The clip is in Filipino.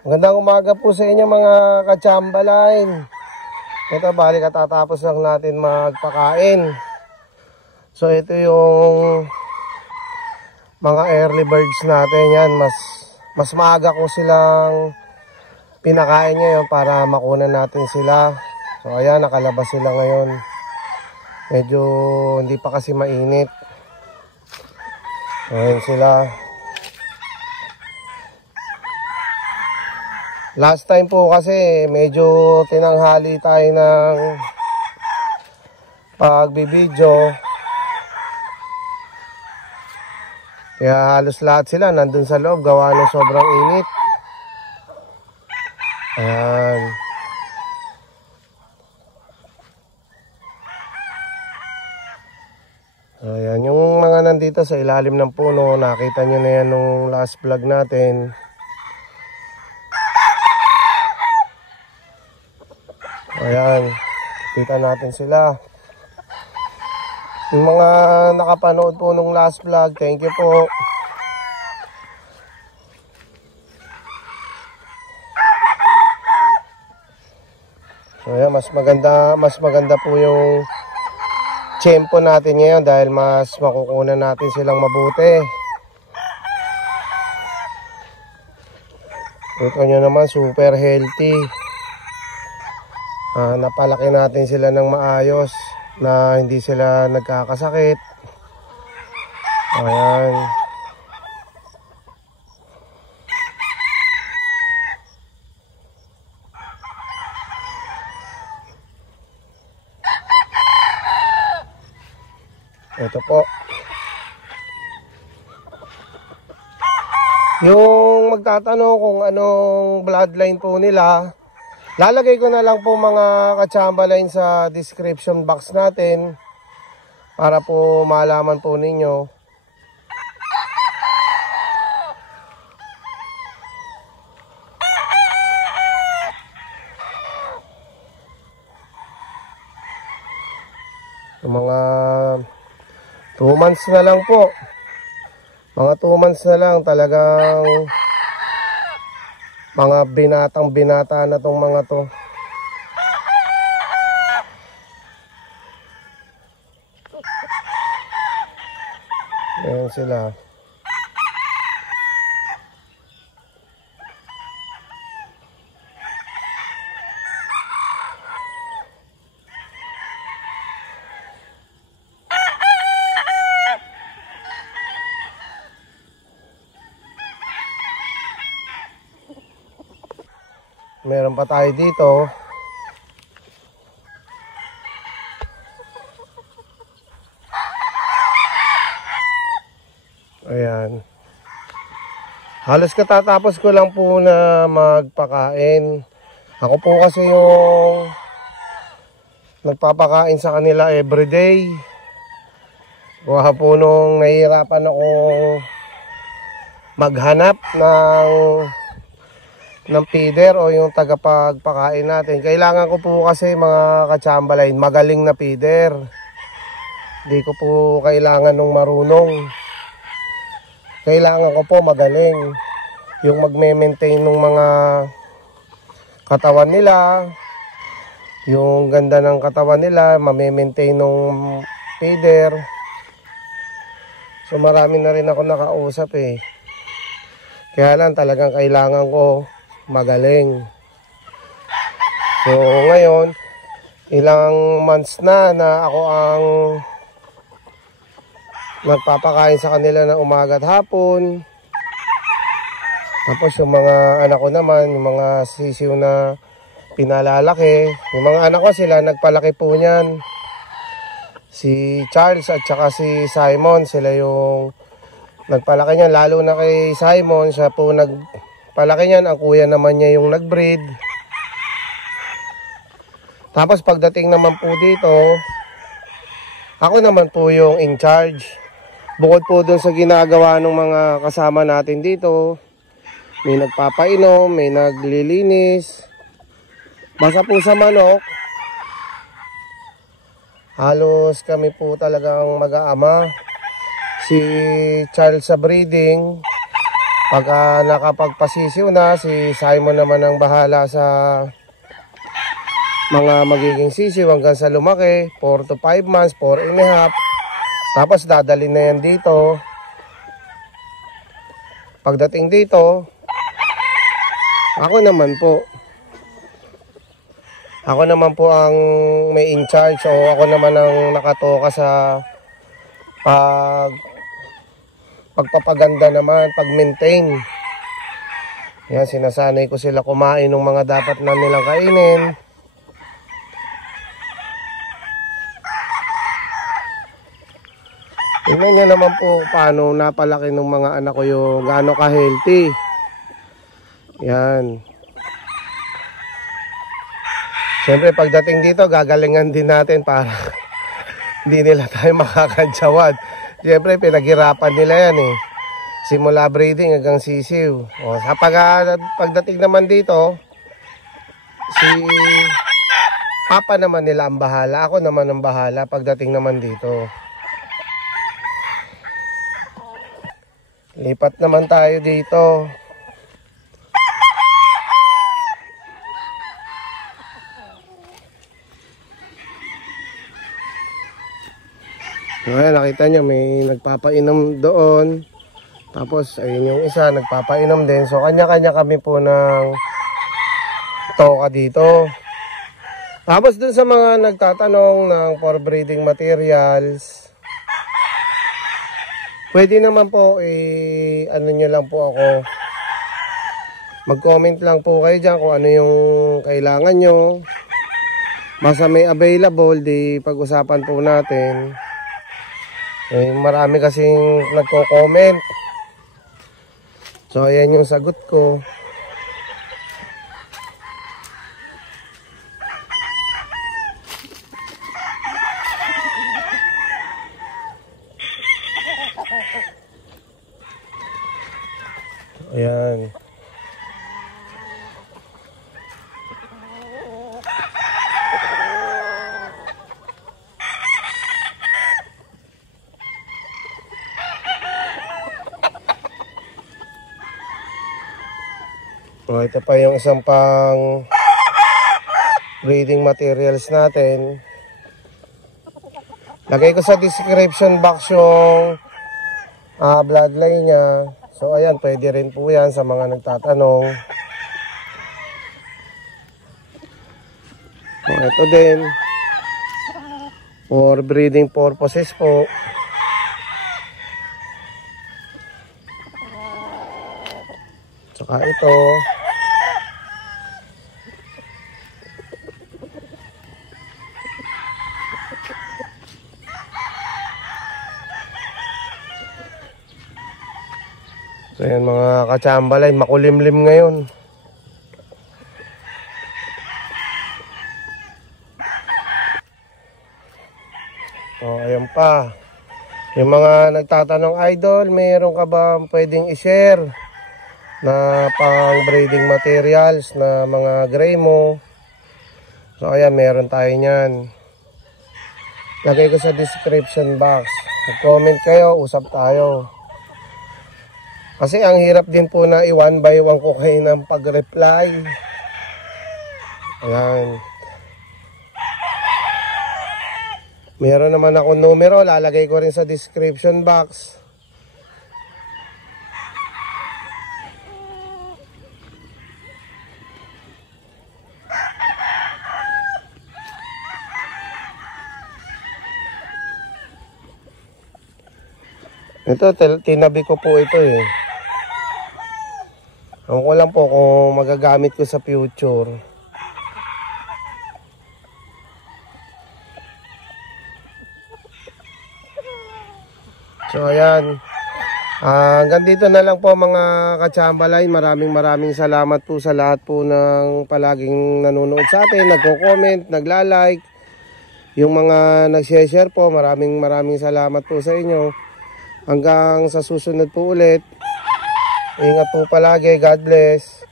Magandang umaga po sa inyo mga ka-Chamberlain. Ito bali katatapos lang natin magpakain. So ito yung mga early birds natin. Yan, mas maaga ko silang pinakain ngayon para makunan natin sila. So ayan, nakalabas sila ngayon. Medyo hindi pa kasi mainit. Ayan sila. Last time po kasi medyo tinanghali tayo ng pagbibideo. Kaya halos lahat sila nandun sa loob gawa ng sobrang init. Ayan. Ayan, yung mga nandito sa ilalim ng puno, nakita nyo na yan nung last vlog natin. Ayan, kita natin sila. Yung mga nakapanood po nung last vlog, thank you po. So ayan, mas maganda po yung tiyempo natin ngayon dahil mas makukunan natin silang mabuti. Ito nyo naman, super healthy. Napalaki natin sila ng maayos na hindi sila nagkakasakit. Ayan. Ito po. Yung magtatanong kung anong bloodline po nila, lalagay ko na lang po mga ka-Chamberlain sa description box natin para po malaman po ninyo. Yung mga 2 months na lang po. Mga 2 months na lang talagang mga binata na tong mga to. Ayan sila. Meron pa tayo dito. Ayan. Halos katatapos ko lang po na magpakain. Ako po kasi yung nagpapakain sa kanila everyday. Gawa po nung nahihirapan ako maghanap ng feeder o yung tagapagpakain natin. Kailangan ko po kasi mga ka-Chamberlain magaling na feeder. Hindi ko po kailangan nung marunong. Kailangan ko po magaling. Yung magme-maintain ng mga katawan nila. Yung ganda ng katawan nila, mame-maintain ng feeder. So marami na rin ako nakausap eh. Kaya lang talagang kailangan ko magaling. So ngayon, ilang months na ako ang nagpapakain sa kanila ng umaga at hapon. Tapos yung mga anak ko naman, yung mga sisiw na pinalalaki, yung mga anak ko sila nagpalaki po niyan. Si Charles at saka si Simon, sila yung nagpalaki niyan. Lalo na kay Simon, siya po nagpalaki niyan. Ang kuya naman niya yung nagbreed. Tapos pagdating naman po dito, ako naman po yung in charge. Bukod po doon sa ginagawa ng mga kasama natin dito, may nagpapainom, may naglilinis. Basta po sa manok, halos kami po talagang mag-aama. Si Charles sa breeding, Pag nakapagpasisiw na, si Simon naman ang bahala sa mga magiging sisiw hanggang sa lumaki, 4 to 5 months, 4 and a half. Tapos dadalhin na yan dito. Pagdating dito, ako naman po ang may in charge, o ako naman ang nakatoka sa pagpapaganda naman, pag-maintain. Yan, sinasanay ko sila kumain ng mga dapat na nilang kainin. Tingnan nyo naman po paano napalaki ng mga anak ko yung gaano ka-healthy. Yan. Siyempre pagdating dito, gagalingan din natin para hindi nila tayo makakantsawan. Siyempre pinaghirapan nila yan eh. Simula breeding hanggang sisiw. O, sa pagdating naman dito, si Papa naman nila ang bahala. Ako naman ang bahala pagdating naman dito. Lipat naman tayo dito. Ayan, nakita nyo may nagpapainom doon. Tapos ayun yung isa nagpapainom din. So kanya-kanya kami po ng toka dito. Tapos dun sa mga nagtatanong ng for breeding materials, pwede naman po ano nyo lang po ako, mag-comment lang po kayo dyan kung ano yung kailangan nyo. Basta may available, di pag-usapan po natin. Marami kasing nagko-comment. So ayan yung sagot ko. Ayan. So, ito pa yung isang pang breeding materials natin. Lagay ko sa description box yung bloodline niya. So ayan, pwede rin po yan sa mga nagtatanong. So, ito din for breeding purposes po. Saka ito. So yan mga katsambalay, makulimlim ngayon. So ayan pa. Yung mga nagtatanong, idol, mayroon ka ba pwedeng i-share na pang breeding materials na mga gray mo? So ayan, meron tayo nyan. Lagay ko sa description box. Mag-comment kayo, usap tayo. Kasi ang hirap din po na i-one by one ko kayo ng pag-reply. Ayan. Meron naman ako numero, lalagay ko rin sa description box. Ito, tinabi ko po ito eh. Ewan ko lang po kung magagamit ko sa future. So ayan. Hanggang dito na lang po mga katsambalay. Maraming salamat po sa lahat po ng palaging nanonood sa atin, nagko-comment, nagla-like. Yung mga nag-share po, maraming salamat po sa inyo. Hanggang sa susunod po ulit. Ingat po palagi. God bless.